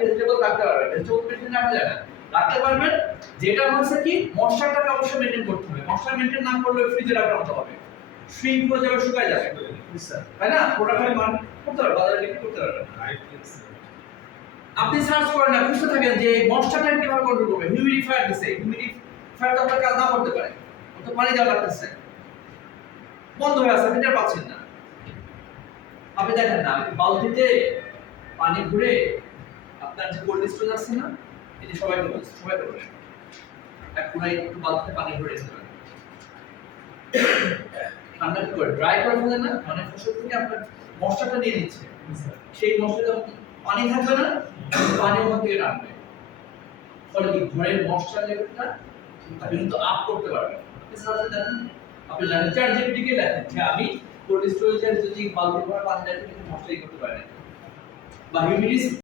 Vegetable রাখতে পারবেন, vegetable maintain রাখা যায় না, রাখতে পারবেন। যেটা হচ্ছে কি মশলাটাকে অবশ্যই মেনটেন করতে হবে, মশলা মেনটেন না করলে ফ্রিজে রাখার মতো হবে, শ্রিঙ্ক হয়ে যাবে, শুকায় যাবে, তাই না? প্রোডাক্টের মান করতে পারবে, বাজারে বিক্রি করতে পারবে। আপনি সার্চ করেন না, খুঁজতে থাকেন যে মশলাটা কিভাবে কন্ট্রোল করবে। হিউমিডিফায়ার দিছে, হিউমিডিফায়ার তো আপনার কাজ না করতে পারে, তো পানি দেওয়া লাগতেছে, বন্ধ হয়ে আছে, ফিল্টার পাচ্ছেন না। আপনি দেখেন না, বালতিতে পানি ভরে আপনার যে কোল্ড স্টোরেজ আছে না, এই যে সবাই করবে এক পুরাই একটু বালতিতে পানি ভরে রেখে দেবেন, ঠান্ডা করে ড্রাই করে ফেলেন না, মানে ফসল থেকে আপনার মশলাটা নিয়ে নিচ্ছে, সেই মশলাটা পানি থাকবে না, পানি ওখান থেকে টানবে, ফলে কি ঘরের মশলা লেভেলটা আপনি কিন্তু আপ করতে পারবেন। আপনি সার্চে দেখেন, আপনি জানেন চ্যাট জিপিটিকে দেখেন যে আমি কোল্ড স্টোরেজের যদি বালতি ভরা পানি রাখি কিন্তু মশলাই করতে পারি না, বা হিউমিডিটি